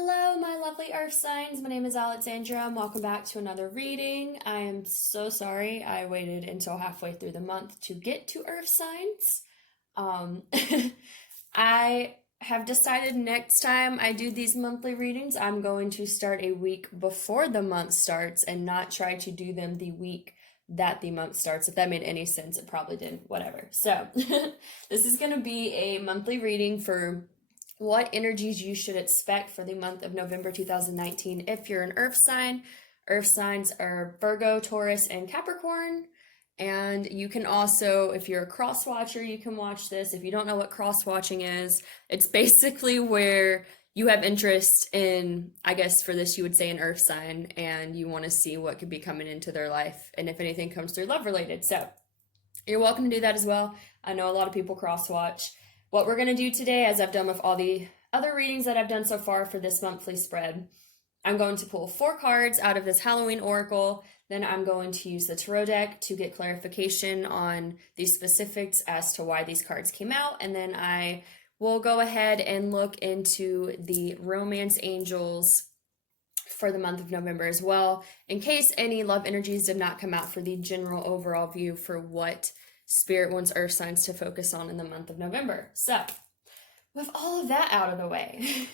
Hello, my lovely earth signs. My name is Alexandra and welcome back to another reading. I am so sorry I waited until halfway through the month to get to earth signs. Um, I have decided next time I do these monthly readings, I'm going to start a week before the month starts and not try to do them the week that the month starts. If that made any sense, it probably didn't, whatever. So, this is going to be a monthly reading for what energies you should expect for the month of November 2019 if you're an earth sign. Earth signs are Virgo, Taurus, and Capricorn. And you can also, if you're a cross watcher, you can watch this. If you don't know what cross watching is, it's basically where you have interest in, I guess for this you would say an earth sign, and you want to see what could be coming into their life and if anything comes through love related. So you're welcome to do that as well. I know a lot of people cross watch. What we're going to do today, as I've done with all the other readings that I've done so far for this monthly spread, I'm going to pull 4 cards out of this Halloween Oracle. Then I'm going to use the Tarot deck to get clarification on the specifics as to why these cards came out. And then I will go ahead and look into the Romance Angels for the month of November as well, in case any love energies did not come out for the general overall view for what Spirit wants earth signs to focus on in the month of November. So, with all of that out of the way,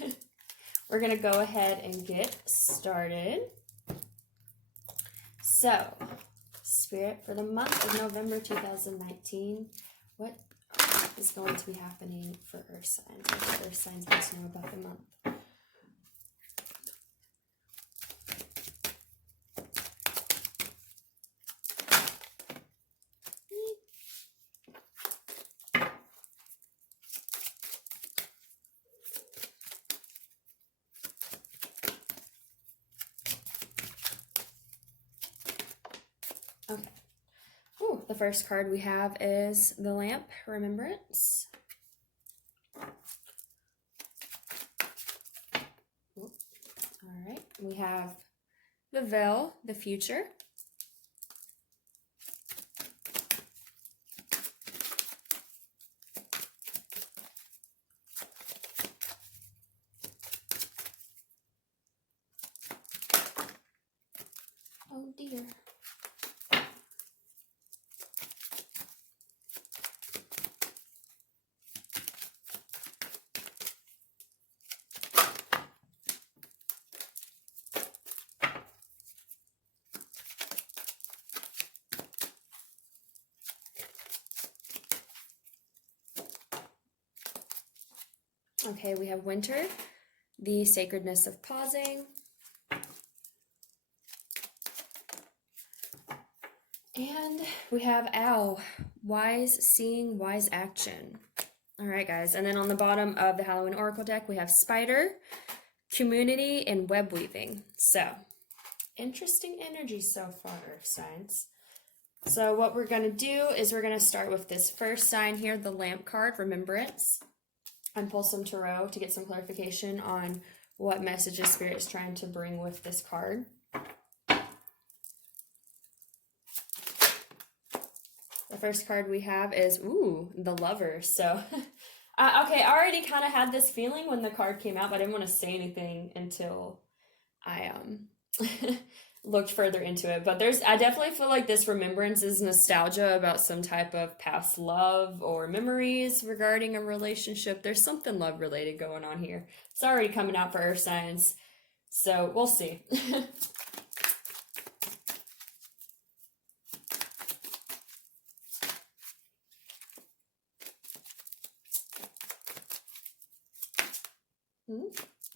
we're going to go ahead and get started. So, Spirit, for the month of November 2019, what is going to be happening for earth signs? What do earth signs need to know about the month? Okay. Ooh, the first card we have is the Lamp, Remembrance. Ooh. All right. We have the Veil, the Future. Oh dear. Okay, we have Winter, the Sacredness of Pausing. And we have Owl, Wise Seeing, Wise Action. All right, guys. And then on the bottom of the Halloween Oracle deck, we have Spider, Community, and Web Weaving. So, interesting energy so far, Earth signs. So what we're going to do is we're going to start with this first sign here, the Lamp card, Remembrance, and pull some tarot to get some clarification on what messages Spirit is trying to bring with this card. The first card we have is, ooh, the Lover. So, okay, I already kind of had this feeling when the card came out, but I didn't want to say anything until I looked further into it. But I definitely feel like this remembrance is nostalgia about some type of past love or memories regarding a relationship. There's something love related going on here. It's already coming out for earth signs, so we'll see.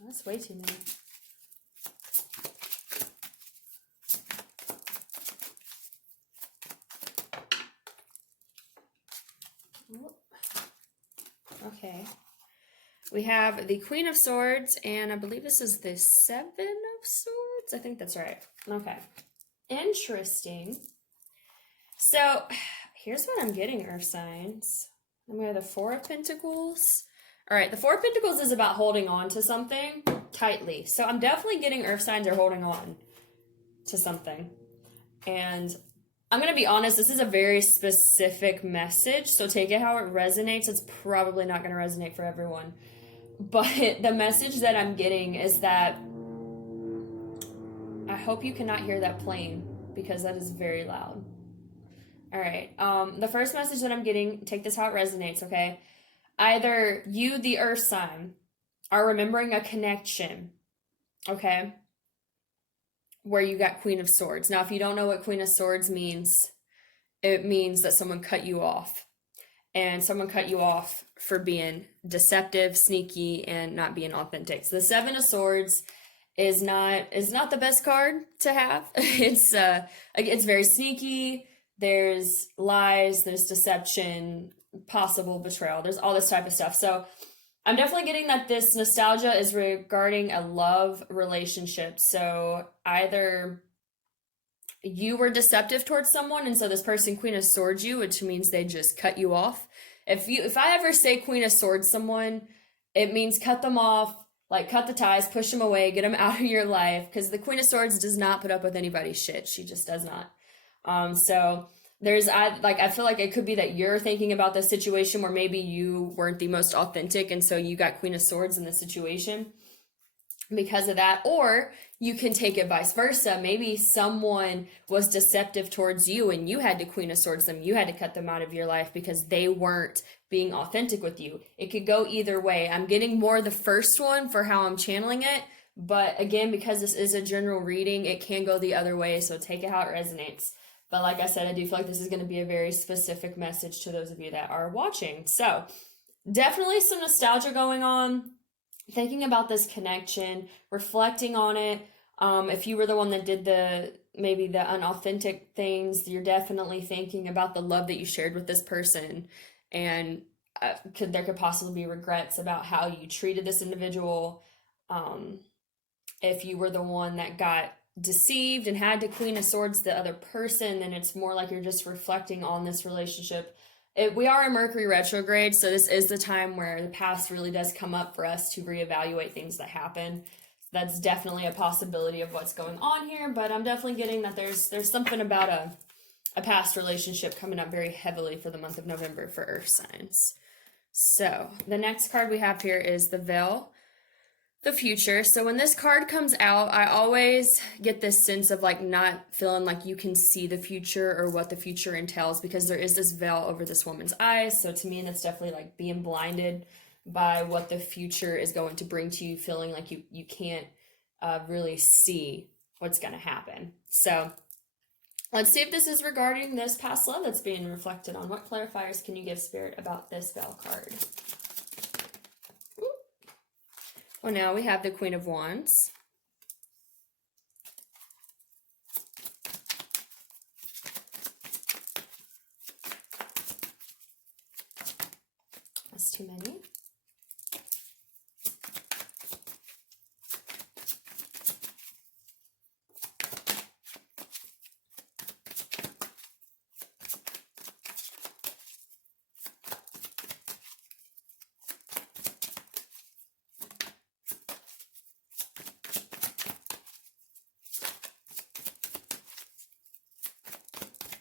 That's way too many. Okay. We have the Queen of Swords, and I believe this is the Seven of Swords. I think that's right. Okay. Interesting. So, here's what I'm getting, Earth signs. Then we have the Four of Pentacles. All right, the Four of Pentacles is about holding on to something tightly. So I'm definitely getting earth signs are holding on to something. And I'm going to be honest, this is a very specific message, so take it how it resonates. It's probably not going to resonate for everyone. But the message that I'm getting is that I hope you cannot hear that plane because that is very loud. All right. The first message that I'm getting, take this how it resonates, okay? Either you, the earth sign, are remembering a connection, okay? Where you got Queen of Swords. Now, if you don't know what Queen of Swords means, it means that someone cut you off. And someone cut you off for being deceptive, sneaky, and not being authentic. So the Seven of Swords is not the best card to have. It's very sneaky. There's lies, there's deception, possible betrayal. There's all this type of stuff. So I'm definitely getting that this nostalgia is regarding a love relationship. So either you were deceptive towards someone, and so this person Queen of Swords you, which means they just cut you off. If I ever say Queen of Swords someone, it means cut them off, like cut the ties, push them away, get them out of your life, because the Queen of Swords does not put up with anybody's shit. She just does not. So I feel like it could be that you're thinking about this situation where maybe you weren't the most authentic, and so you got Queen of Swords in the situation because of that. Or you can take it vice versa. Maybe someone was deceptive towards you and you had to Queen of Swords them. You had to cut them out of your life because they weren't being authentic with you. It could go either way. I'm getting more the first one for how I'm channeling it. But again, because this is a general reading, it can go the other way. So take it how it resonates. But like I said, I do feel like this is going to be a very specific message to those of you that are watching. So definitely some nostalgia going on. Thinking about this connection, reflecting on it. If you were the one that did maybe the unauthentic things, you're definitely thinking about the love that you shared with this person, and there could possibly be regrets about how you treated this individual. If you were the one that got deceived and had to Queen of Swords the other person, then it's more like you're just reflecting on this relationship. We are in Mercury retrograde, so this is the time where the past really does come up for us to reevaluate things that happen. So that's definitely a possibility of what's going on here, but I'm definitely getting that there's something about a past relationship coming up very heavily for the month of November for earth signs. So the next card we have here is the Veil, the future. So when this card comes out, I always get this sense of like not feeling like you can see the future or what the future entails, because there is this veil over this woman's eyes. So to me, that's definitely like being blinded by what the future is going to bring to you, feeling like you can't really see what's going to happen. So let's see if this is regarding this past love that's being reflected on. What clarifiers can you give Spirit about this Veil card? Well, now we have the Queen of Wands. That's too many.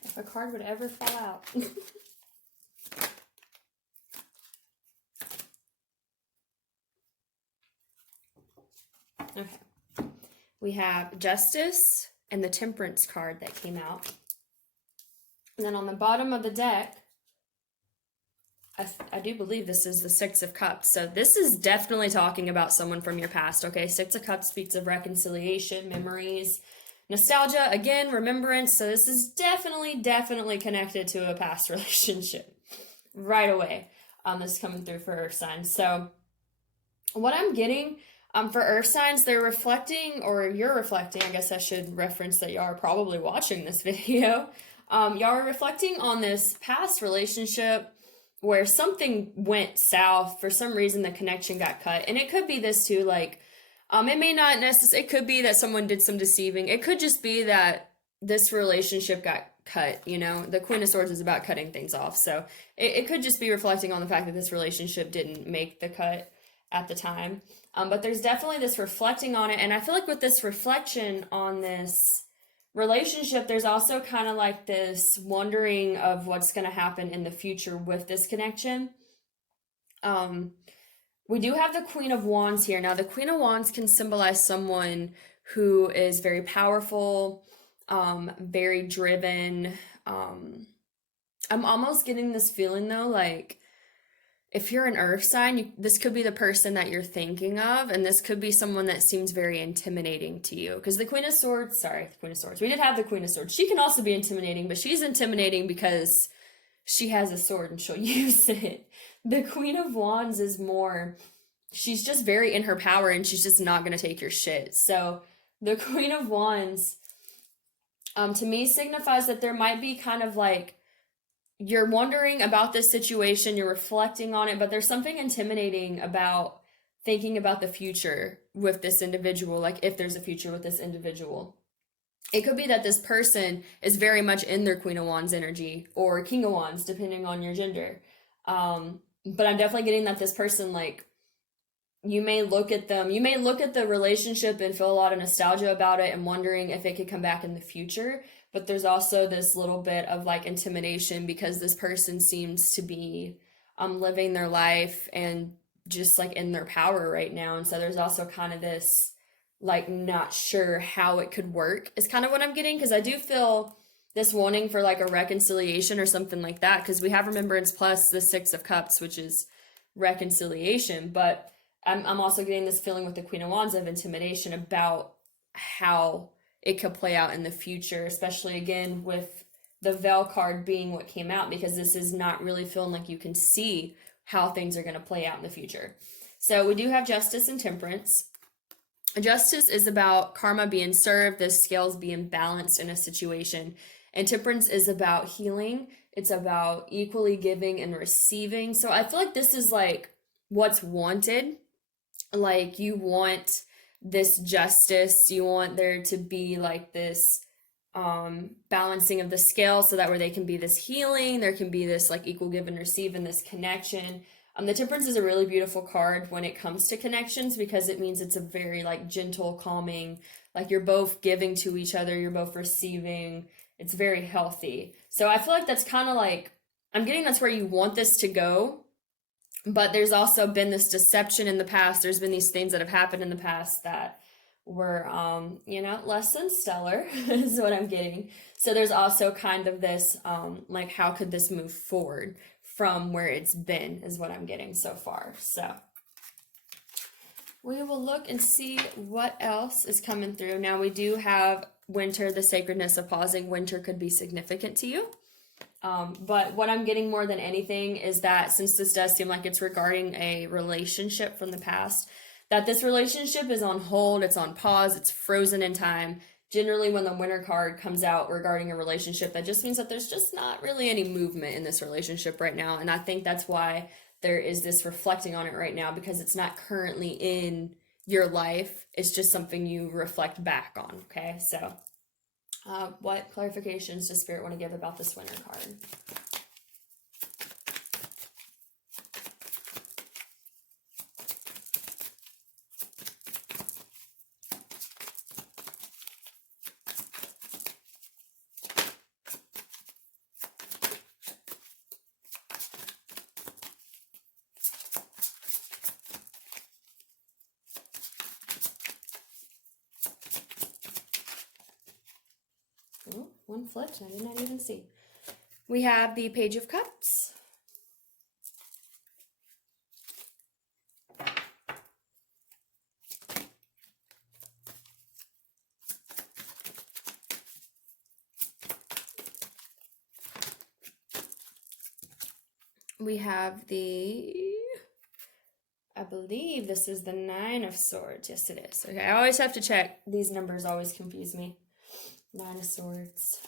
If a card would ever fall out. Okay. We have Justice and the Temperance card that came out. And then on the bottom of the deck, I do believe this is the Six of Cups. So this is definitely talking about someone from your past, okay? Six of Cups speaks of reconciliation, memories, nostalgia, again, remembrance. So this is definitely connected to a past relationship right away. This is coming through for Earth signs. So what I'm getting for Earth signs, they're reflecting, or you're reflecting, I guess I should reference that y'all are probably watching this video. Y'all are reflecting on this past relationship where something went south. For some reason, the connection got cut. And it could be this too, like, it may not necessarily, it could be that someone did some deceiving. It could just be that this relationship got cut, you know? The Queen of Swords is about cutting things off. So it could just be reflecting on the fact that this relationship didn't make the cut at the time. But there's definitely this reflecting on it. And I feel like with this reflection on this relationship, there's also kind of like this wondering of what's going to happen in the future with this connection. We do have the Queen of Wands here. Now, the Queen of Wands can symbolize someone who is very powerful, very driven. I'm almost getting this feeling though, like if you're an earth sign, this could be the person that you're thinking of, and this could be someone that seems very intimidating to you. Because the Queen of Swords, sorry, the Queen of Swords, we did have the Queen of Swords. She can also be intimidating, but she's intimidating because she has a sword and she'll use it. The Queen of Wands is more, she's just very in her power and she's just not going to take your shit. So the Queen of Wands, to me, signifies that there might be kind of like, you're wondering about this situation, you're reflecting on it, but there's something intimidating about thinking about the future with this individual, like if there's a future with this individual. It could be that this person is very much in their Queen of Wands energy or King of Wands, depending on your gender. But I'm definitely getting that this person, like, you may look at the relationship and feel a lot of nostalgia about it and wondering if it could come back in the future. But there's also this little bit of like intimidation because this person seems to be living their life and just like in their power right now. And so there's also kind of this like not sure how it could work is kind of what I'm getting, because I do feel this wanting for like a reconciliation or something like that, because we have Remembrance plus the Six of Cups, which is reconciliation. But I'm also getting this feeling with the Queen of Wands of intimidation about how it could play out in the future, especially again with the Veil card being what came out, because this is not really feeling like you can see how things are going to play out in the future. So we do have Justice and Temperance. Justice is about karma being served, the scales being balanced in a situation. And Temperance is about healing. It's about equally giving and receiving. So I feel like this is like what's wanted. Like you want this justice, you want there to be like this balancing of the scale so that where they can be this healing, there can be this like equal give and receive and this connection. The Temperance is a really beautiful card when it comes to connections, because it means it's a very like gentle, calming, like you're both giving to each other, you're both receiving. It's very healthy. So I feel like that's kind of like, I'm getting that's where you want this to go. But there's also been this deception in the past. There's been these things that have happened in the past that were, less than stellar is what I'm getting. So there's also kind of this, like, how could this move forward from where it's been is what I'm getting so far. So we will look and see what else is coming through. Now we do have Winter, the sacredness of pausing. Winter could be significant to you. But what I'm getting more than anything is that since this does seem like it's regarding a relationship from the past, that this relationship is on hold, it's on pause, it's frozen in time. Generally, when the Winter card comes out regarding a relationship, that just means that there's just not really any movement in this relationship right now. And I think that's why there is this reflecting on it right now, because it's not currently in your life. It's just something you reflect back on, okay? So what clarifications does Spirit want to give about this Winter card? Oh, one flipped, I did not even see. We have the Page of Cups. We have I believe this is the Nine of Swords. Yes, it is. Okay, I always have to check. These numbers always confuse me. Nine of Swords.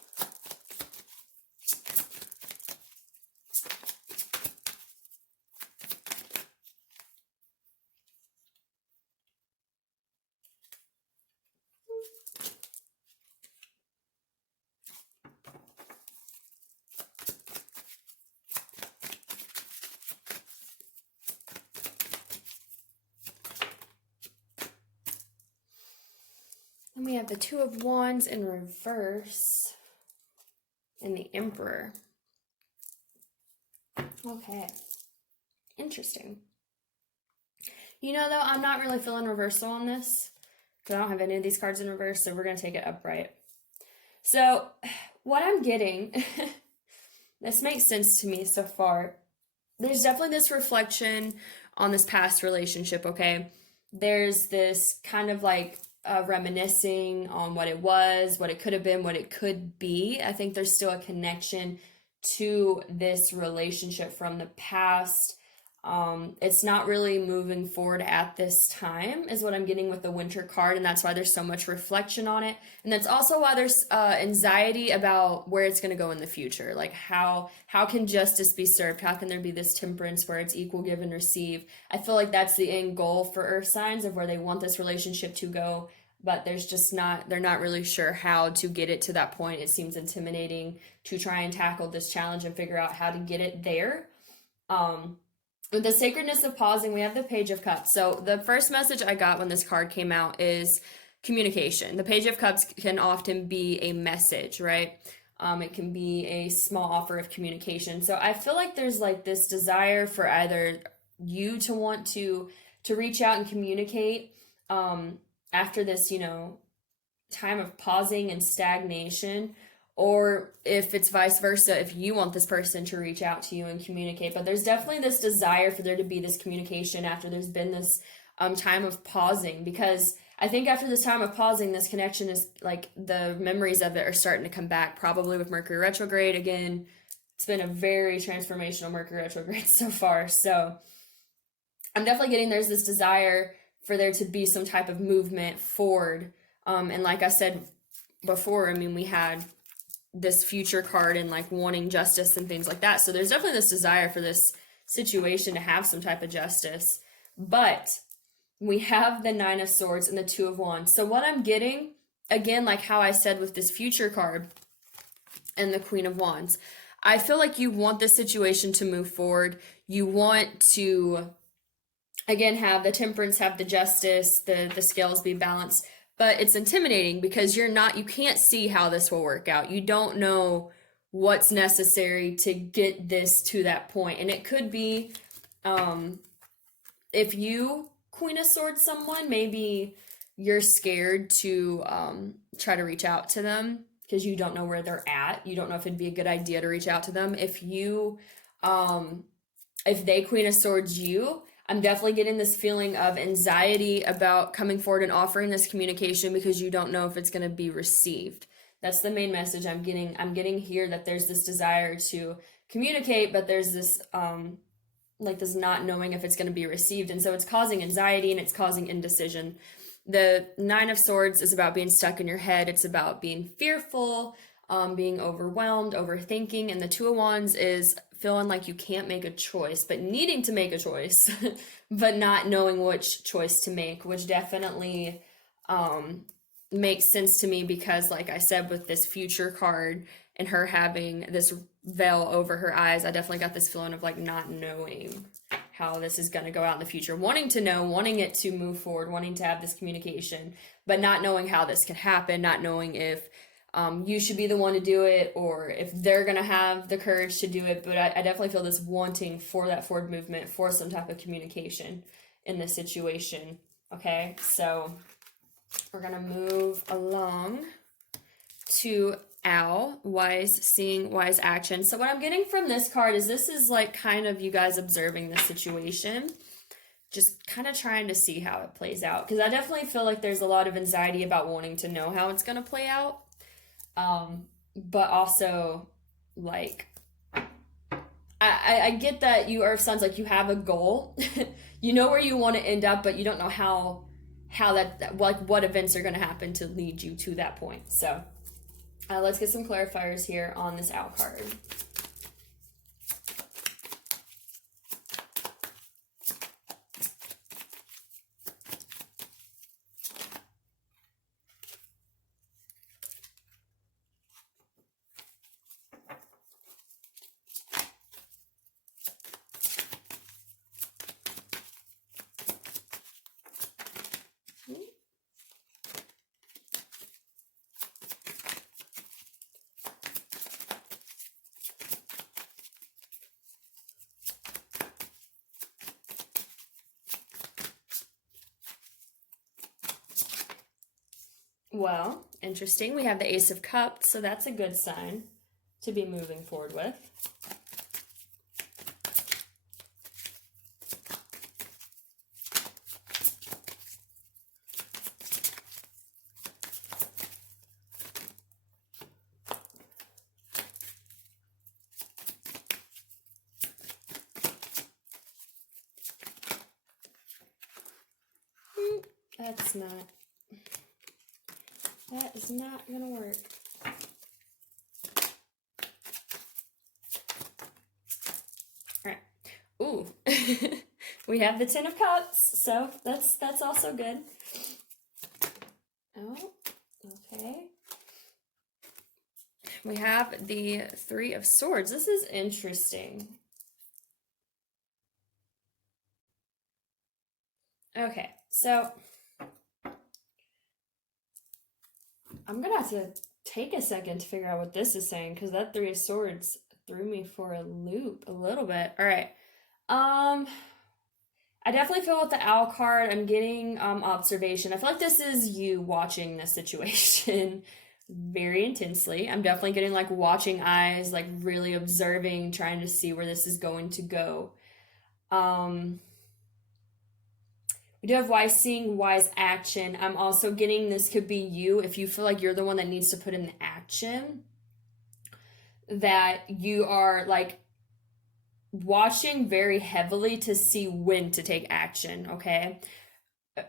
And we have the Two of Wands in reverse and the Emperor. Okay. Interesting. You know, though, I'm not really feeling reversal on this because I don't have any of these cards in reverse, so we're going to take it upright. So, what I'm getting, this makes sense to me so far. There's definitely this reflection on this past relationship, okay? There's this kind of like reminiscing on what it was, what it could have been, what it could be. I think there's still a connection to this relationship from the past. It's not really moving forward at this time is what I'm getting with the Winter card, and that's why there's so much reflection on it. And that's also why there's anxiety about where it's going to go in the future. Like how can justice be served? How can there be this temperance where it's equal give and receive? I feel like that's the end goal for earth signs of where they want this relationship to go, but they're not really sure how to get it to that point. It seems intimidating to try and tackle this challenge and figure out how to get it there. With the sacredness of pausing, we have the Page of Cups. So the first message I got when this card came out is communication. The Page of Cups can often be a message, right? It can be a small offer of communication. So I feel like there's like this desire for either you to want to reach out and communicate after this, time of pausing and stagnation, or if it's vice versa, if you want this person to reach out to you and communicate. But there's definitely this desire for there to be this communication after there's been this time of pausing, because I think after this time of pausing, this connection is like the memories of it are starting to come back, probably with Mercury retrograde. Again, it's been a very transformational Mercury retrograde so far. So I'm definitely getting there's this desire for there to be some type of movement forward. And like I said before, I mean, we had this future card and like wanting justice and things like that. So there's definitely this desire for this situation to have some type of justice. But we have the Nine of Swords and the Two of Wands. So what I'm getting, again, like how I said with this future card and the Queen of Wands, I feel like you want this situation to move forward. You want to, again, have the temperance, have the justice, the scales be balanced. But it's intimidating because you can't see how this will work out. You don't know what's necessary to get this to that point. And it could be, if you Queen of Swords someone, maybe you're scared to try to reach out to them because you don't know where they're at. You don't know if it'd be a good idea to reach out to them. If they Queen of Swords you, I'm definitely getting this feeling of anxiety about coming forward and offering this communication because you don't know if it's going to be received. That's the main message I'm getting. I'm getting here that there's this desire to communicate, but there's this this not knowing if it's going to be received. And so it's causing anxiety and it's causing indecision. The Nine of Swords is about being stuck in your head. It's about being fearful, being overwhelmed, overthinking. And the Two of Wands is feeling like you can't make a choice, but needing to make a choice, but not knowing which choice to make, which definitely makes sense to me because, like I said, with this future card and her having this veil over her eyes, I definitely got this feeling of like not knowing how this is going to go out in the future, wanting to know, wanting it to move forward, wanting to have this communication, but not knowing how this can happen, not knowing if you should be the one to do it or if they're going to have the courage to do it. But I definitely feel this wanting for that forward movement, for some type of communication in this situation. Okay, so we're going to move along to Owl, wise seeing, wise action. So what I'm getting from this card is this is like kind of you guys observing the situation, just kind of trying to see how it plays out. Because I definitely feel like there's a lot of anxiety about wanting to know how it's going to play out. But also, like, I get that you Earth Signs, like, you have a goal. You know where you want to end up, but you don't know how that, like, what events are going to happen to lead you to that point. So, let's get some clarifiers here on this Owl card. Well, interesting. We have the Ace of Cups, so that's a good sign to be moving forward with. That is not gonna work. All right. Ooh. We have the Ten of Cups, so that's also good. Oh, okay. We have the Three of Swords. This is interesting. Okay, so I'm gonna have to take a second to figure out what this is saying, because that Three of Swords threw me for a loop a little bit. All right. I definitely feel with the Owl card, I'm getting observation. I feel like this is you watching this situation very intensely. I'm definitely getting like watching eyes, like really observing, trying to see where this is going to go. We do have wise seeing, wise action. I'm also getting this could be you if you feel like you're the one that needs to put in the action, that you are like watching very heavily to see when to take action, okay?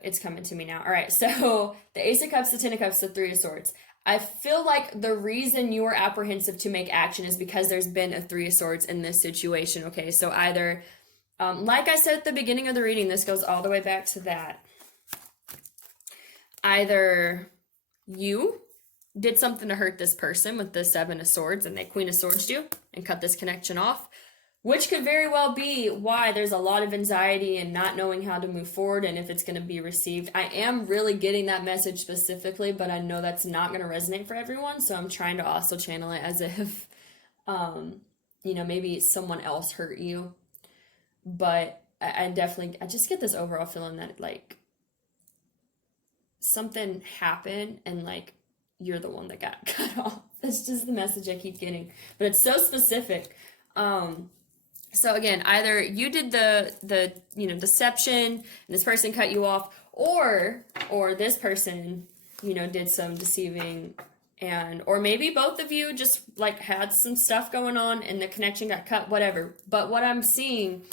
It's coming to me now. All right, so the Ace of Cups, the Ten of Cups, the Three of Swords. I feel like the reason you are apprehensive to make action is because there's been a Three of Swords in this situation, okay? So either, like I said at the beginning of the reading, this goes all the way back to that. Either you did something to hurt this person with the Seven of Swords and they Queen of Swords you and cut this connection off, which could very well be why there's a lot of anxiety and not knowing how to move forward and if it's going to be received. I am really getting that message specifically, but I know that's not going to resonate for everyone, so I'm trying to also channel it as if, you know, maybe someone else hurt you. But I just get this overall feeling that, like, something happened and, like, you're the one that got cut off. That's just the message I keep getting. But it's so specific. So again, either you did the you know, deception and this person cut you off, or this person, you know, did some deceiving, and or maybe both of you just like had some stuff going on and the connection got cut, whatever. But what I'm seeing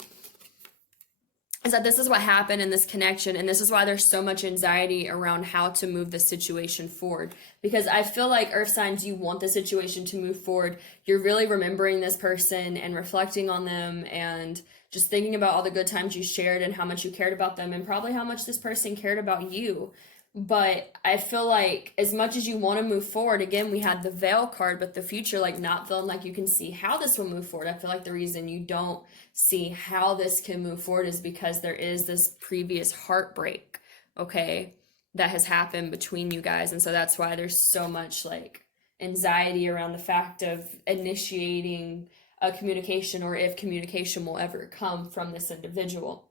is that this is what happened in this connection, and this is why there's so much anxiety around how to move the situation forward. Because I feel like Earth signs, you want the situation to move forward. You're really remembering this person and reflecting on them and just thinking about all the good times you shared and how much you cared about them and probably how much this person cared about you. But I feel like as much as you want to move forward, again, we had the Veil card, but the future, like not feeling like you can see how this will move forward. I feel like the reason you don't see how this can move forward is because there is this previous heartbreak, okay, that has happened between you guys. And so that's why there's so much like anxiety around the fact of initiating a communication, or if communication will ever come from this individual.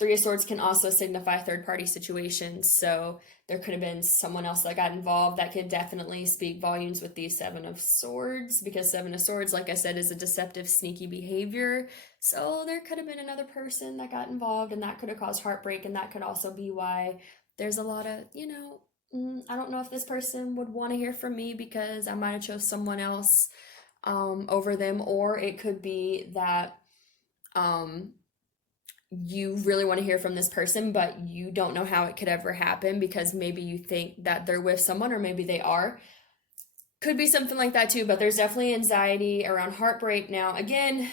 Three of Swords can also signify third-party situations, so there could have been someone else that got involved. That could definitely speak volumes with the Seven of Swords, because Seven of Swords, like I said, is a deceptive, sneaky behavior. So there could have been another person that got involved, and that could have caused heartbreak, and that could also be why there's a lot of, you know, I don't know if this person would want to hear from me because I might have chose someone else over them, or it could be that you really want to hear from this person, but you don't know how it could ever happen because maybe you think that they're with someone, or maybe they are. Could be something like that too, but there's definitely anxiety around heartbreak. Now, again,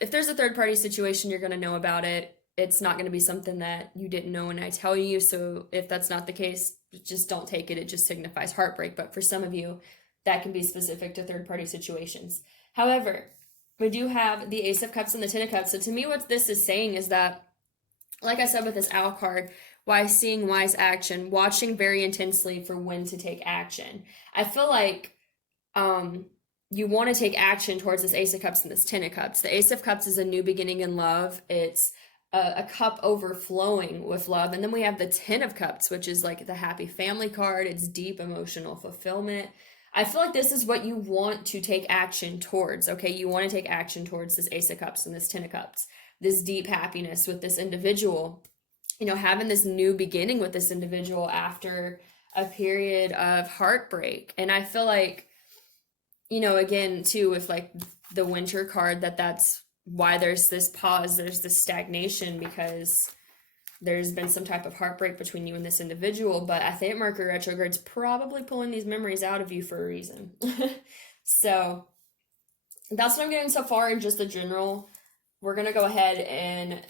if there's a third-party situation, you're going to know about it. It's not going to be something that you didn't know when I tell you, so if that's not the case, just don't take it. It just signifies heartbreak, but for some of you, that can be specific to third-party situations. However, we do have the Ace of Cups and the Ten of Cups. So to me, what this is saying is that, like I said with this Owl card, wise seeing, wise action, watching very intensely for when to take action. I feel like you want to take action towards this Ace of Cups and this Ten of Cups. The Ace of Cups is a new beginning in love. It's a cup overflowing with love. And then we have the 10 of Cups, which is like the happy family card. It's deep emotional fulfillment. I feel like this is what you want to take action towards, okay? You want to take action towards this Ace of Cups and this 10 of Cups, this deep happiness with this individual, you know, having this new beginning with this individual after a period of heartbreak. And I feel like, you know, again, too, with like the Winter card, that's why there's this pause, there's this stagnation, because there's been some type of heartbreak between you and this individual. But I think Mercury retrograde's probably pulling these memories out of you for a reason. So that's what I'm getting so far in just the general. We're going to go ahead and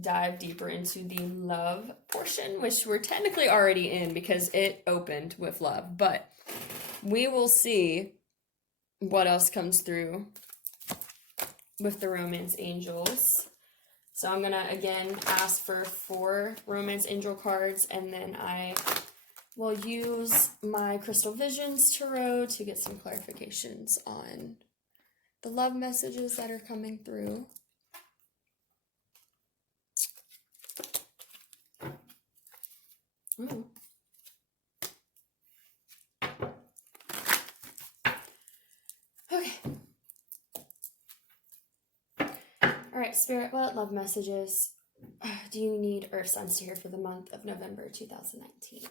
dive deeper into the love portion, which we're technically already in because it opened with love. But we will see what else comes through with the romance angels. So I'm gonna again ask for 4 romance angel cards, and then I will use my Crystal Visions Tarot to get some clarifications on the love messages that are coming through. Ooh. Okay. All right, Spirit, what love messages do you need Earth signs to hear for the month of November 2019?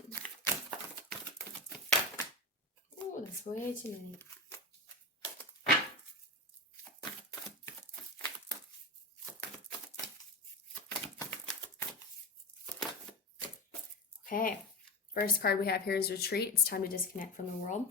Oh, that's way too many. Okay, first card we have here is Retreat. It's time to disconnect from the world.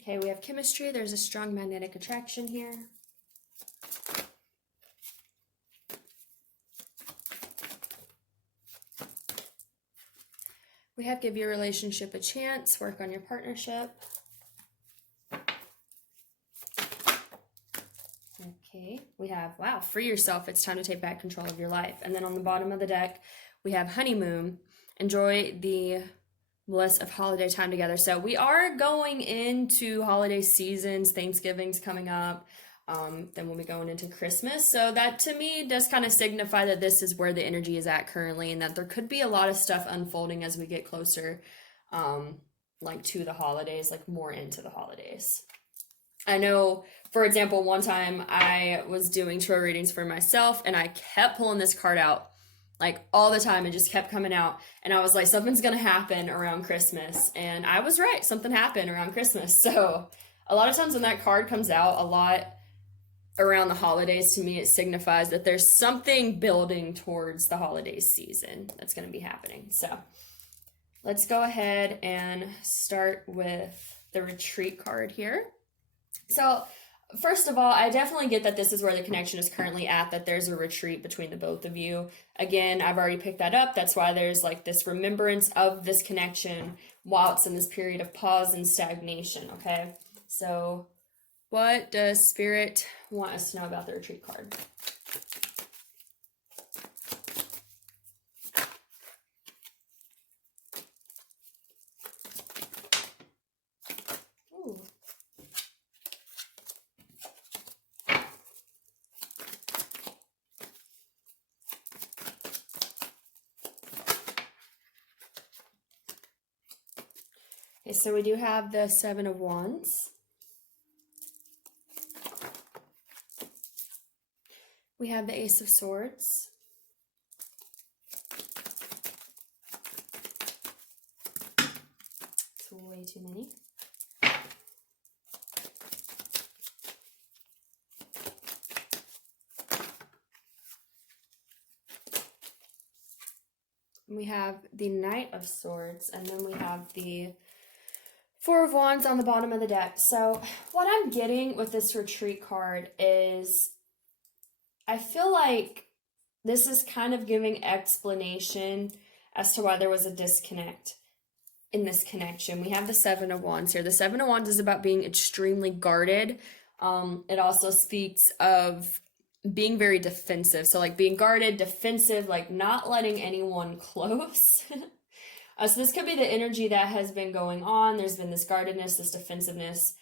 Okay, we have chemistry. There's a strong magnetic attraction here. We have give your relationship a chance, work on your partnership. Okay, we have, wow, free yourself. It's time to take back control of your life. And then on the bottom of the deck, we have honeymoon. Enjoy the bliss of holiday time together. So we are going into holiday seasons. Thanksgiving's coming up. Then we'll be going into Christmas. So that to me does kind of signify that this is where the energy is at currently, and that there could be a lot of stuff unfolding as we get closer, like to the holidays, like more into the holidays. I know, for example, one time I was doing tarot readings for myself and I kept pulling this card out like all the time. It just kept coming out. And I was like, something's going to happen around Christmas. And I was right. Something happened around Christmas. So a lot of times when that card comes out a lot around the holidays, to me, it signifies that there's something building towards the holiday season that's going to be happening. So let's go ahead and start with the Retreat card here. So first of all, I definitely get that this is where the connection is currently at, that there's a retreat between the both of you. Again, I've already picked that up. That's why there's like this remembrance of this connection while it's in this period of pause and stagnation, okay? So what does Spirit want us to know about the Retreat card? Ooh. Okay, so we do have the 7 of Wands. We have the Ace of Swords. It's way too many. We have the Knight of Swords, and then we have the 4 of Wands on the bottom of the deck. So what I'm getting with this Retreat card is I feel like this is kind of giving explanation as to why there was a disconnect. in this connection. We have the Seven of Wands here. The Seven of Wands is about being extremely guarded. It also speaks of being very defensive. So like being guarded, defensive, like not letting anyone close. So this could be the energy that has been going on. There's been this guardedness, this defensiveness.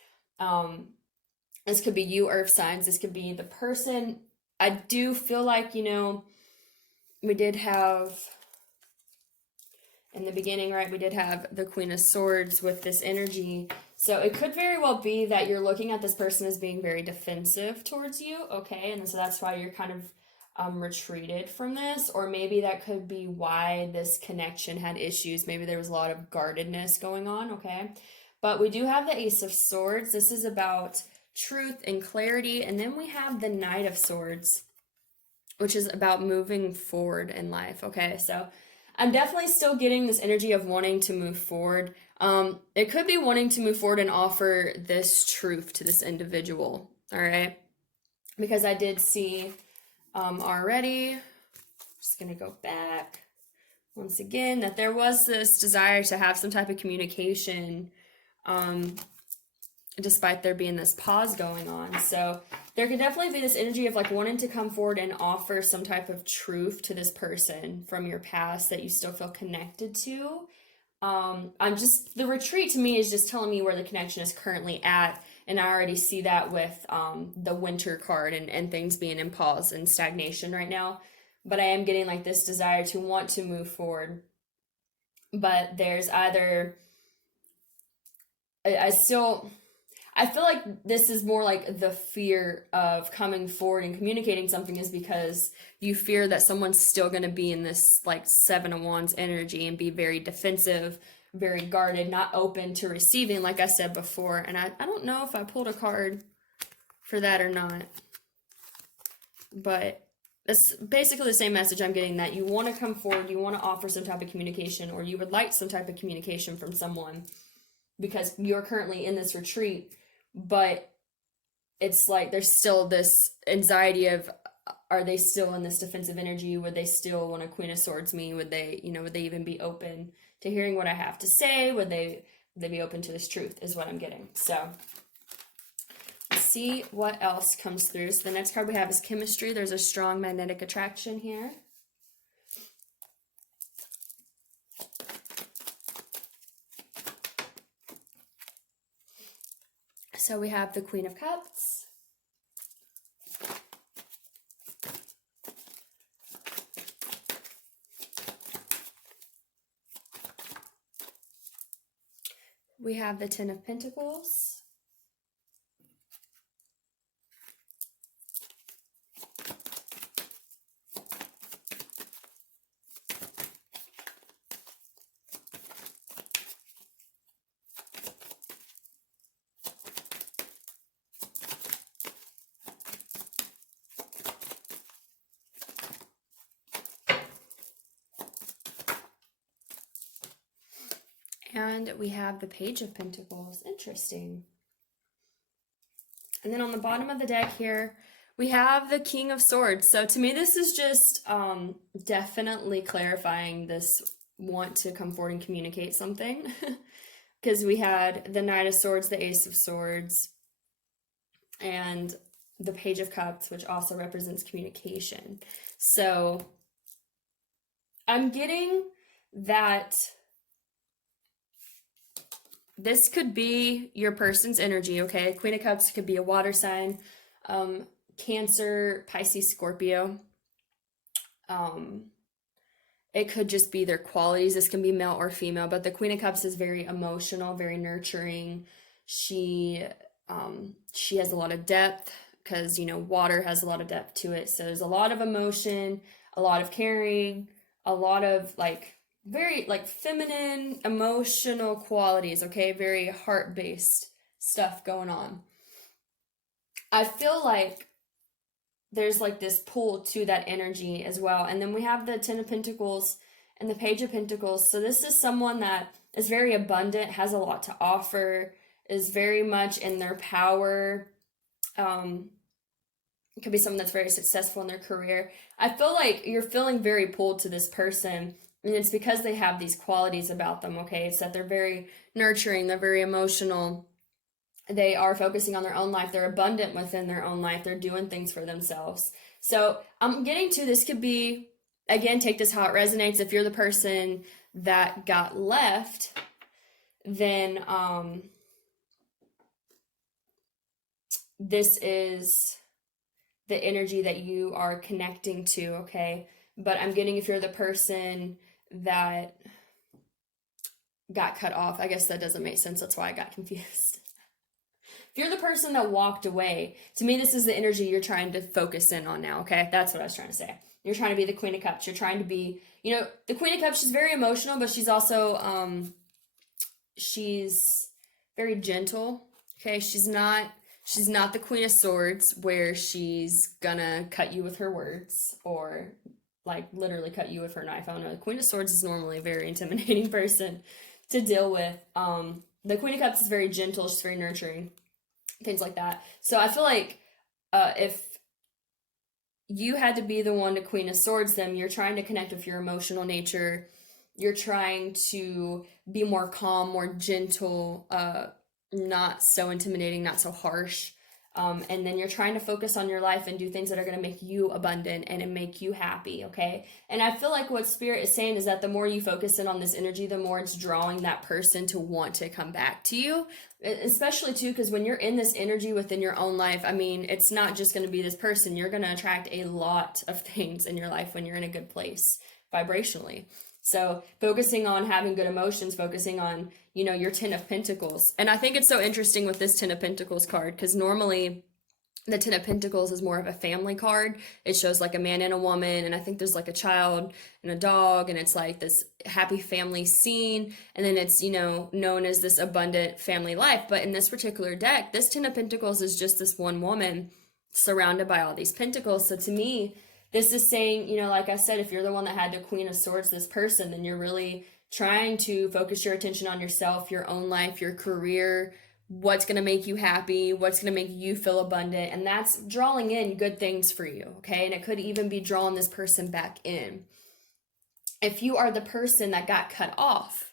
This could be you, earth signs. This could be the person. I do feel like, we did have in the beginning, right, we did have the Queen of Swords with this energy. So it could very well be that you're looking at this person as being very defensive towards you, okay? And so that's why you're kind of retreated from this. Or maybe that could be why this connection had issues. Maybe there was a lot of guardedness going on, okay? But we do have the Ace of Swords. This is about truth and clarity. And then we have the Knight of Swords, which is about moving forward in life, okay? So I'm definitely still getting this energy of wanting to move forward. It could be wanting to move forward and offer this truth to this individual, all right? Because I did see already, just going to go back once again, that there was this desire to have some type of communication despite there being this pause going on. So there could definitely be this energy of like wanting to come forward and offer some type of truth to this person from your past that you still feel connected to. The retreat to me is just telling me where the connection is currently at. And I already see that with the Winter card and things being in pause and stagnation right now. But I am getting like this desire to want to move forward. But there's either, I feel like this is more like the fear of coming forward and communicating something is because you fear that someone's still going to be in this like Seven of Wands energy and be very defensive, very guarded, not open to receiving, like I said before. And I don't know if I pulled a card for that or not, but it's basically the same message I'm getting, that you want to come forward, you want to offer some type of communication, or you would like some type of communication from someone because you're currently in this retreat. But it's like there's still this anxiety of, are they still in this defensive energy? Would they still want to Queen of Swords me? Would they even be open to hearing what I have to say? Would they be open to this truth is what I'm getting. So let's see what else comes through. So the next card we have is chemistry. There's a strong magnetic attraction here. So we have the Queen of Cups. We have the Ten of Pentacles. And we have the Page of Pentacles. Interesting. And then on the bottom of the deck here, we have the King of Swords. So to me, this is just definitely clarifying this want to come forward and communicate something. Because we had the Knight of Swords, the Ace of Swords, and the Page of Cups, which also represents communication. So I'm getting that this could be your person's energy, okay? Queen of Cups could be a water sign, Cancer, Pisces, Scorpio. It could just be their qualities. This can be male or female, but the Queen of Cups is very emotional, very nurturing. She has a lot of depth because, water has a lot of depth to it. So there's a lot of emotion, a lot of caring, a lot of very feminine emotional qualities, okay? Very heart-based stuff going on. I feel like there's this pull to that energy as well. And then we have the Ten of Pentacles and the Page of Pentacles. So this is someone that is very abundant, has a lot to offer, is very much in their power. It could be someone that's very successful in their career. I feel like you're feeling very pulled to this person And it's because they have these qualities about them, okay? It's that they're very nurturing, they're very emotional, they are focusing on their own life, they're abundant within their own life, they're doing things for themselves. So I'm getting to this could be, again, take this how it resonates. If you're the person that got left, then this is the energy that you are connecting to, okay? But I'm getting if you're the person that got cut off, I guess that doesn't make sense. That's why I got confused. If you're the person that walked away, to me, this is the energy you're trying to focus in on now, okay? That's what I was trying to say. You're trying to be the Queen of Cups. You're trying to be, you know, the Queen of Cups, she's very emotional, but she's also, she's very gentle, okay? She's not the Queen of Swords where she's gonna cut you with her words or like literally cut you with her knife. I don't know. The Queen of Swords is normally a very intimidating person to deal with. The Queen of Cups is very gentle. She's very nurturing, things like that. So I feel like if you had to be the one to Queen of Swords, then you're trying to connect with your emotional nature. You're trying to be more calm, more gentle, not so intimidating, not so harsh. And then you're trying to focus on your life and do things that are going to make you abundant and make you happy, okay? And I feel like what Spirit is saying is that the more you focus in on this energy, the more it's drawing that person to want to come back to you. Especially, too, because when you're in this energy within your own life, I mean, it's not just going to be this person. You're going to attract a lot of things in your life when you're in a good place vibrationally. So focusing on having good emotions, focusing on, you know, your Ten of Pentacles. And I think it's so interesting with this Ten of Pentacles card because normally the Ten of Pentacles is more of a family card. It shows like a man and a woman, and I think there's like a child and a dog, and it's like this happy family scene, and then it's, you know, known as this abundant family life. But in this particular deck, this Ten of Pentacles is just this one woman surrounded by all these pentacles. So to me, this is saying, you know, like I said, if you're the one that had the Queen of Swords, this person, then you're really trying to focus your attention on yourself, your own life, your career, what's going to make you happy, what's going to make you feel abundant. And that's drawing in good things for you, okay? And it could even be drawing this person back in. If you are the person that got cut off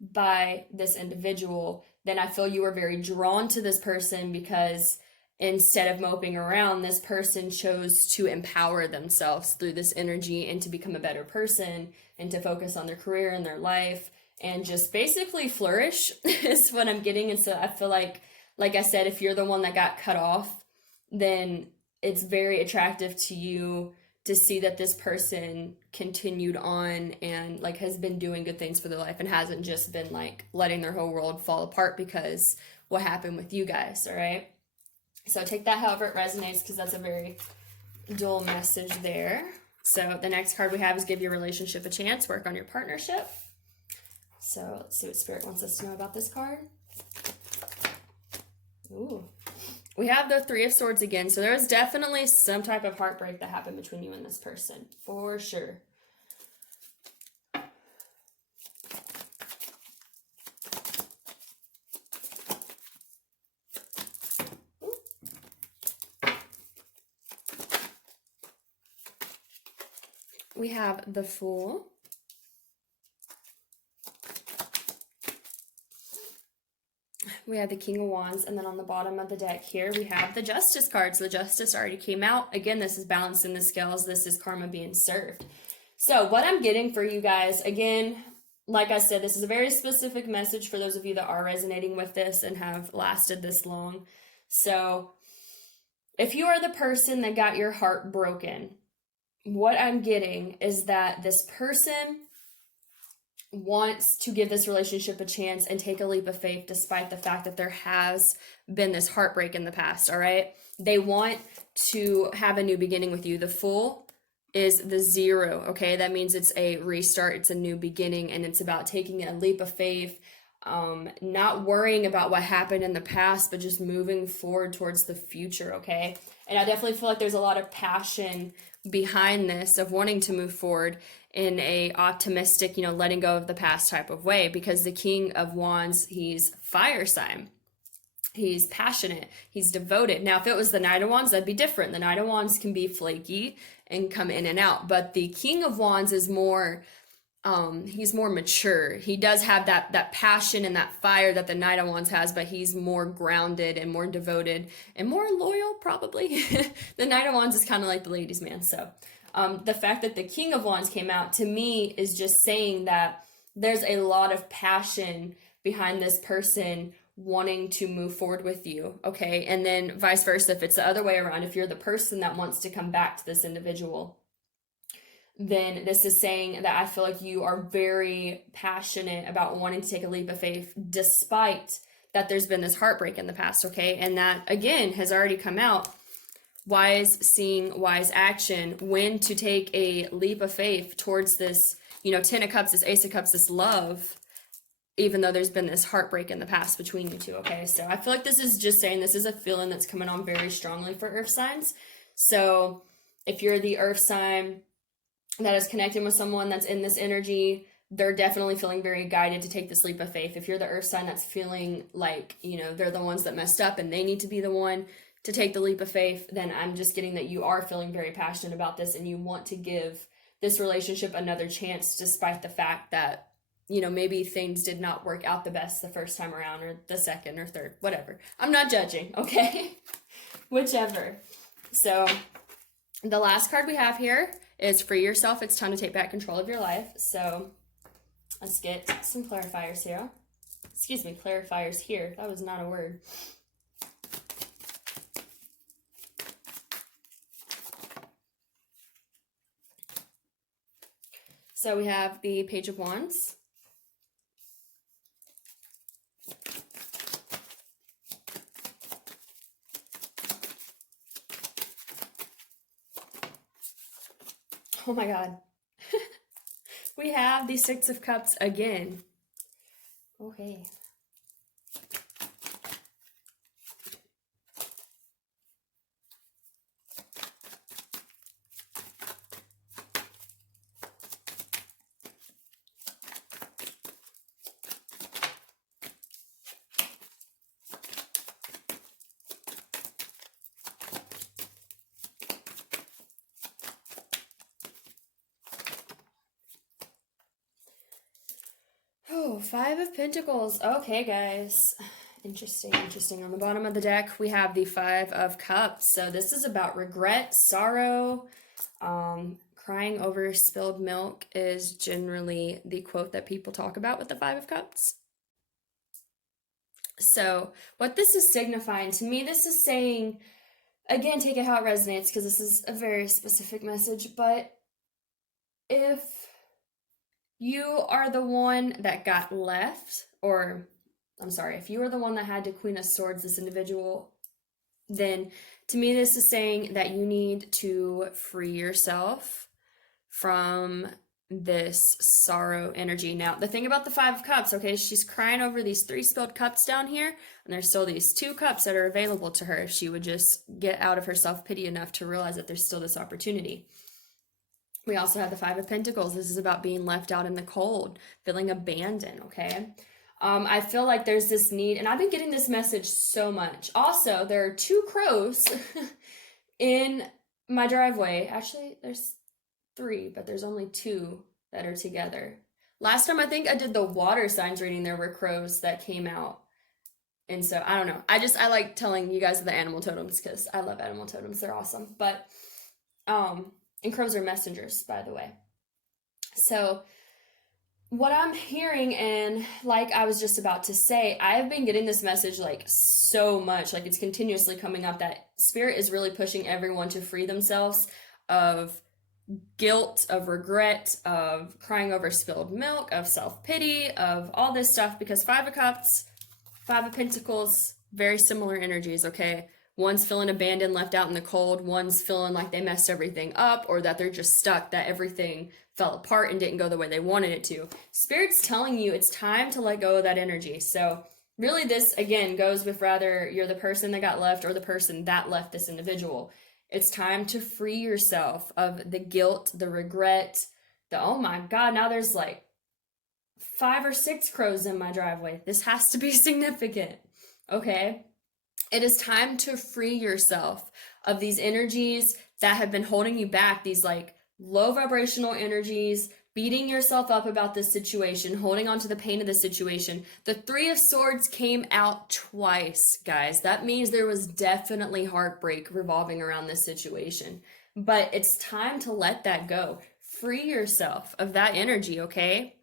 by this individual, then I feel you are very drawn to this person because instead of moping around, this person chose to empower themselves through this energy and to become a better person and to focus on their career and their life and just basically flourish is what I'm getting. And so I feel like I said, if you're the one that got cut off, then it's very attractive to you to see that this person continued on and like has been doing good things for their life and hasn't just been like letting their whole world fall apart because what happened with you guys, all right? So take that however it resonates because that's a very dual message there. So the next card we have is give your relationship a chance, work on your partnership. So let's see what Spirit wants us to know about this card. Ooh. We have the Three of Swords again. So there's definitely some type of heartbreak that happened between you and this person, for sure. We have the Fool. We have the King of Wands, and then on the bottom of the deck here, we have the Justice cards. The Justice already came out. Again, this is balancing the scales. This is karma being served. So what I'm getting for you guys, again, like I said, this is a very specific message for those of you that are resonating with this and have lasted this long. So if you are the person that got your heart broken, what I'm getting is that this person wants to give this relationship a chance and take a leap of faith despite the fact that there has been this heartbreak in the past, all right? They want to have a new beginning with you. The Fool is the 0, okay? That means it's a restart, it's a new beginning, and it's about taking a leap of faith, not worrying about what happened in the past, but just moving forward towards the future, okay? And I definitely feel like there's a lot of passion behind this of wanting to move forward in a optimistic, you know, letting go of the past type of way, because the King of Wands, he's fire sign. He's passionate. He's devoted. Now, if it was the Knight of Wands, that'd be different. The Knight of Wands can be flaky and come in and out, but the King of Wands is more He's more mature. He does have that passion and that fire that the Knight of Wands has, but he's more grounded and more devoted and more loyal, probably. The Knight of Wands is kind of like the ladies' man. So the fact that the King of Wands came out, to me, is just saying that there's a lot of passion behind this person wanting to move forward with you, okay? And then vice versa, if it's the other way around, if you're the person that wants to come back to this individual, then this is saying that I feel like you are very passionate about wanting to take a leap of faith, despite that there's been this heartbreak in the past, okay? And that, again, has already come out. Wise seeing, wise action, when to take a leap of faith towards this, Ten of Cups, this Ace of Cups, this love, even though there's been this heartbreak in the past between you two, okay? So I feel like this is just saying this is a feeling that's coming on very strongly for earth signs. So if you're the earth sign that is connecting with someone that's in this energy, they're definitely feeling very guided to take this leap of faith. If you're the earth sign that's feeling like, they're the ones that messed up and they need to be the one to take the leap of faith, then I'm just getting that you are feeling very passionate about this and you want to give this relationship another chance, despite the fact that, maybe things did not work out the best the first time around, or the second or third, whatever. I'm not judging, okay? Whichever. So the last card we have here is Free Yourself. It's time to take back control of your life. So let's get some clarifiers here. Excuse me, clarifiers here. That was not a word. So we have the Page of Wands. Oh my God. We have the Six of Cups again. Okay. Oh, Five of Pentacles. Okay, guys. Interesting. On the bottom of the deck, we have the Five of Cups. So this is about regret, sorrow. Crying over spilled milk is generally the quote that people talk about with the Five of Cups. So what this is signifying to me, this is saying, again, take it how it resonates, because this is a very specific message, but if you are the one that got left, or I'm sorry, if you are the one that had to Queen of Swords this individual, then to me this is saying that you need to free yourself from this sorrow energy. Now, the thing about the Five of Cups, okay, she's crying over these 3 spilled cups down here, and there's still these 2 cups that are available to her if she would just get out of her self-pity enough to realize that there's still this opportunity. We also have the Five of Pentacles. This is about being left out in the cold, feeling abandoned, okay? I feel like there's this need, and I've been getting this message so much. Also, there are 2 crows in my driveway. Actually, there's 3, but there's only 2 that are together. Last time I think I did the water signs reading, there were crows that came out. And so, I don't know. I like telling you guys the animal totems because I love animal totems. They're awesome. But, and crows are messengers, by the way. So what I'm hearing, and like I was just about to say, I've been getting this message like so much, like it's continuously coming up, that Spirit is really pushing everyone to free themselves of guilt, of regret, of crying over spilled milk, of self-pity, of all this stuff, because Five of Cups, Five of Pentacles, very similar energies, okay? One's feeling abandoned, left out in the cold. One's feeling like they messed everything up, or that they're just stuck, that everything fell apart and didn't go the way they wanted it to. Spirit's telling you it's time to let go of that energy. So really this, again, goes with rather you're the person that got left or the person that left this individual. It's time to free yourself of the guilt, the regret, the, oh my God, now there's like 5 or 6 crows in my driveway. This has to be significant, okay? It is time to free yourself of these energies that have been holding you back, these like low vibrational energies beating yourself up about this situation, holding on to the pain of the situation. The Three of Swords came out twice, guys. That means there was definitely heartbreak revolving around this situation. But it's time to let that go. Free yourself of that energy, okay?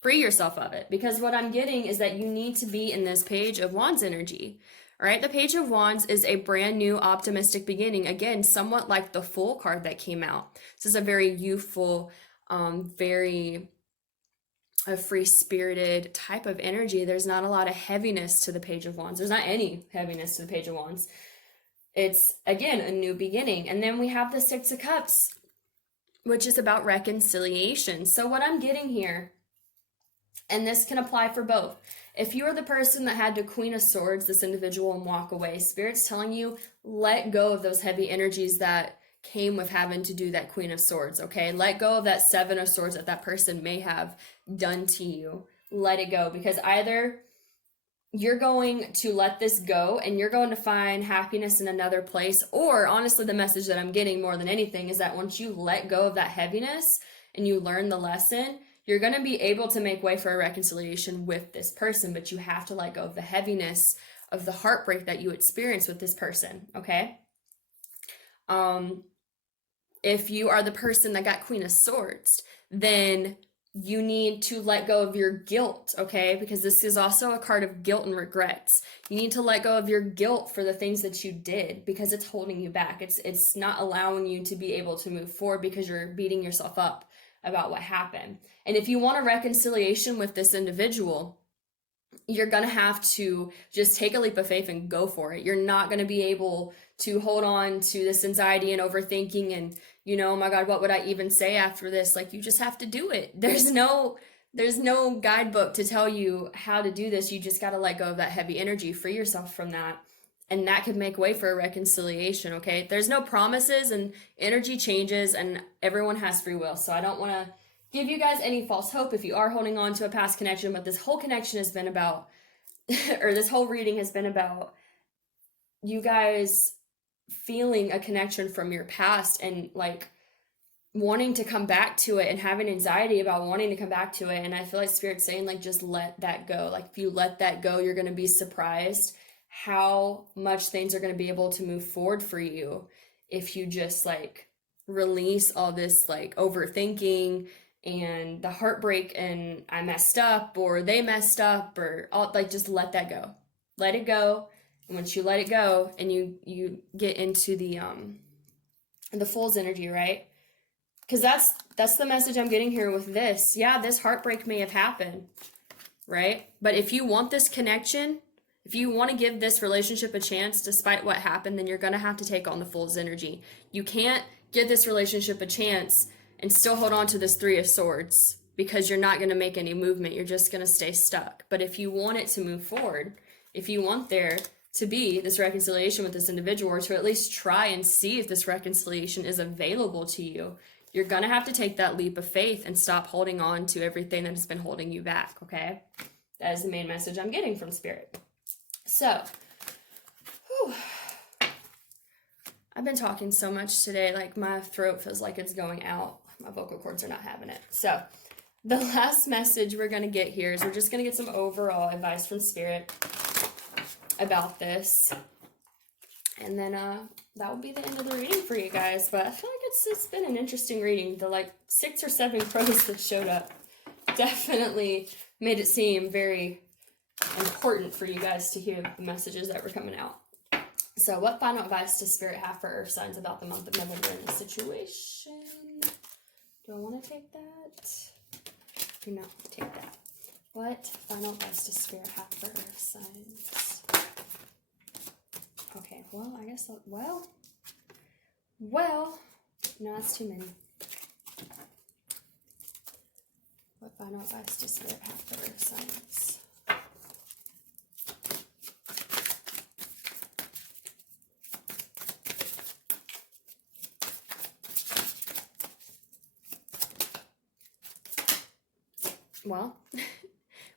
Free yourself of it. Because what I'm getting is that you need to be in this Page of Wands energy. All right, the Page of Wands is a brand new optimistic beginning. Again, somewhat like the Fool card that came out. This is a very youthful, very a free-spirited type of energy. There's not a lot of heaviness to the Page of Wands. There's not any heaviness to the Page of Wands. It's, again, a new beginning. And then we have the Six of Cups, which is about reconciliation. So what I'm getting here, and this can apply for both. If you are the person that had the Queen of Swords, this individual, and walk away, Spirit's telling you, let go of those heavy energies that came with having to do that Queen of Swords, okay? Let go of that Seven of Swords that person may have done to you. Let it go, because either you're going to let this go and you're going to find happiness in another place, or honestly, the message that I'm getting more than anything is that once you let go of that heaviness and you learn the lesson, you're going to be able to make way for a reconciliation with this person, but you have to let go of the heaviness of the heartbreak that you experience with this person, okay? If you are the person that got Queen of Swords, then you need to let go of your guilt, okay? Because this is also a card of guilt and regrets. You need to let go of your guilt for the things that you did, because it's holding you back. It's not allowing you to be able to move forward because you're beating yourself up about what happened. And if you want a reconciliation with this individual, you're going to have to just take a leap of faith and go for it. You're not going to be able to hold on to this anxiety and overthinking and, you know, oh my God, what would I even say after this? Like, you just have to do it. There's no guidebook to tell you how to do this. You just got to let go of that heavy energy, free yourself from that. And that could make way for a reconciliation, okay? There's no promises, and energy changes, and everyone has free will. So I don't want to give you guys any false hope if you are holding on to a past connection, but this whole connection has been about, or this whole reading has been about you guys feeling a connection from your past and like wanting to come back to it and having anxiety about wanting to come back to it. And I feel like Spirit's saying, like, just let that go. Like, if you let that go, you're going to be surprised how much things are going to be able to move forward for you if you just like release all this like overthinking and the heartbreak and I messed up or they messed up or all, like, just let that go. Let it go. And once you let it go and you get into the Fool's energy, right? Because that's the message I'm getting here with this. Yeah, this heartbreak may have happened, right? But if you want this connection, if you want to give this relationship a chance despite what happened, then you're going to have to take on the Fool's energy. You can't give this relationship a chance and still hold on to this Three of Swords, because you're not going to make any movement. You're just going to stay stuck. But if you want it to move forward, if you want there to be this reconciliation with this individual, or to at least try and see if this reconciliation is available to you, you're going to have to take that leap of faith and stop holding on to everything that has been holding you back, okay? That is the main message I'm getting from Spirit. So, I've been talking so much today, like my throat feels like it's going out. My vocal cords are not having it. So, the last message we're going to get here is we're just going to get some overall advice from Spirit about this. And then that will be the end of the reading for you guys. But I feel like it's been an interesting reading. The like 6 or 7 crows that showed up definitely made it seem very important for you guys to hear the messages that were coming out. So what final advice does Spirit have for Earth signs about the month of November in this situation? Do I want to take that? Do not take that. What final advice does Spirit have for Earth signs? Okay, well, I guess, well, no, that's too many. What final advice does Spirit have for Earth signs? Well,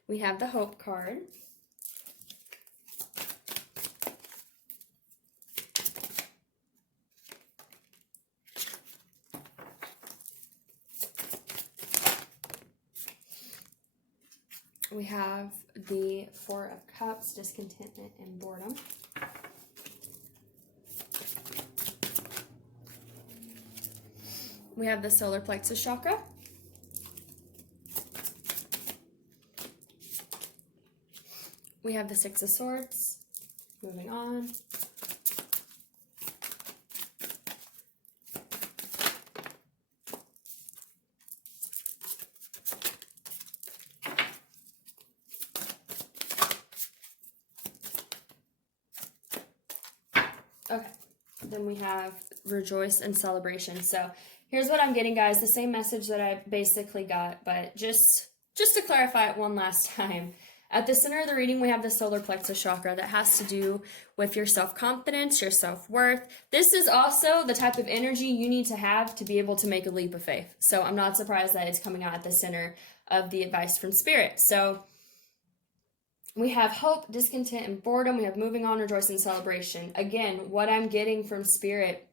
we have the Hope card. We have the Four of Cups, discontentment and boredom. We have the solar plexus chakra. We have the Six of Swords. Moving on. Okay, then we have rejoice and celebration. So here's what I'm getting, guys. The same message that I basically got, but just to clarify it one last time. At the center of the reading, we have the solar plexus chakra that has to do with your self-confidence, your self-worth. This is also the type of energy you need to have to be able to make a leap of faith. So I'm not surprised that it's coming out at the center of the advice from Spirit. So we have hope, discontent, and boredom. We have moving on, rejoice, and celebration. Again, what I'm getting from Spirit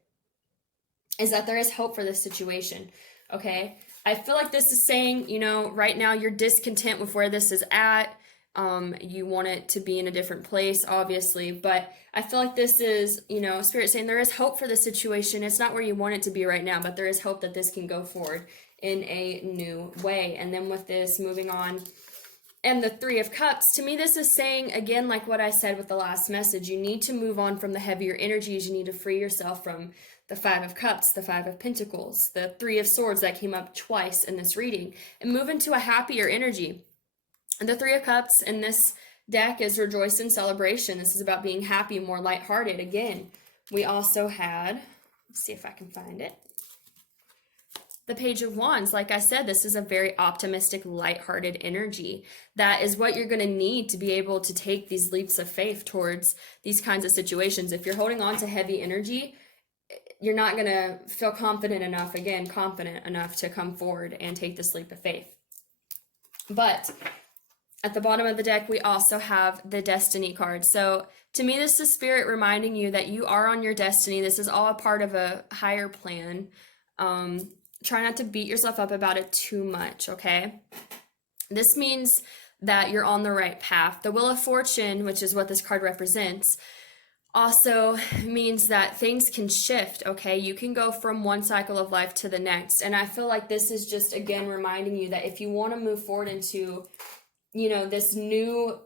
is that there is hope for this situation, okay? I feel like this is saying, you know, right now you're discontent with where this is at. You want it to be in a different place, obviously, but I feel like this is, you know, Spirit saying there is hope for the situation. It's not where you want it to be right now, but there is hope that this can go forward in a new way. And then with this moving on and the Three of Cups, to me, this is saying, again, like what I said with the last message, you need to move on from the heavier energies. You need to free yourself from the Five of Cups, the Five of Pentacles, the Three of Swords that came up twice in this reading, and move into a happier energy. And the Three of Cups in this deck is rejoice and celebration. This is about being happy, more lighthearted. Again, we also had, let's see if I can find it, the Page of Wands. Like I said, this is a very optimistic, lighthearted energy. That is what you're going to need to be able to take these leaps of faith towards these kinds of situations. If you're holding on to heavy energy, you're not going to feel confident enough to come forward and take this leap of faith. But at the bottom of the deck, we also have the Destiny card. So to me, this is Spirit reminding you that you are on your destiny. This is all a part of a higher plan. Try not to beat yourself up about it too much, okay? This means that you're on the right path. The Wheel of Fortune, which is what this card represents, also means that things can shift, okay? You can go from one cycle of life to the next. And I feel like this is just, again, reminding you that if you want to move forward into, you know, this new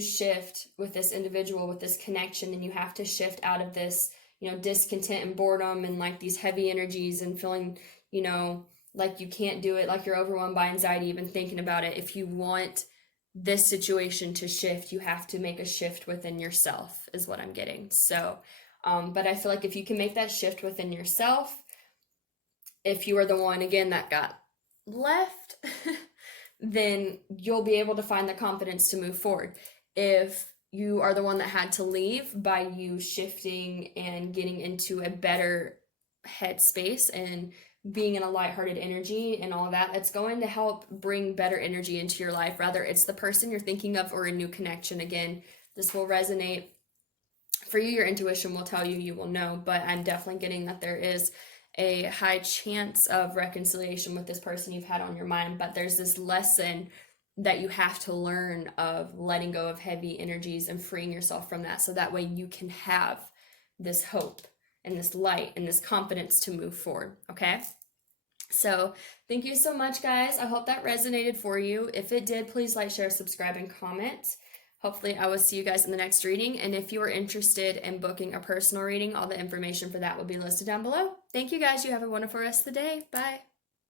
shift with this individual, with this connection, then you have to shift out of this, you know, discontent and boredom and like these heavy energies and feeling, you know, like you can't do it, like you're overwhelmed by anxiety even thinking about it. If you want this situation to shift, you have to make a shift within yourself, is what I'm getting. So, but I feel like if you can make that shift within yourself, if you are the one, again, that got left, then you'll be able to find the confidence to move forward. If you are the one that had to leave, by you shifting and getting into a better headspace and being in a lighthearted energy and all of that, that's going to help bring better energy into your life. Rather it's the person you're thinking of or a new connection. Again, this will resonate for you. Your intuition will tell you, you will know, but I'm definitely getting that there is a high chance of reconciliation with this person you've had on your mind, but there's this lesson that you have to learn of letting go of heavy energies and freeing yourself from that, so that way you can have this hope and this light and this confidence to move forward, okay? So thank you so much, guys. I hope that resonated for you. If it did, please like, share, subscribe, and comment. Hopefully I will see you guys in the next reading. And if you are interested in booking a personal reading, all the information for that will be listed down below. Thank you, guys. You have a wonderful rest of the day. Bye.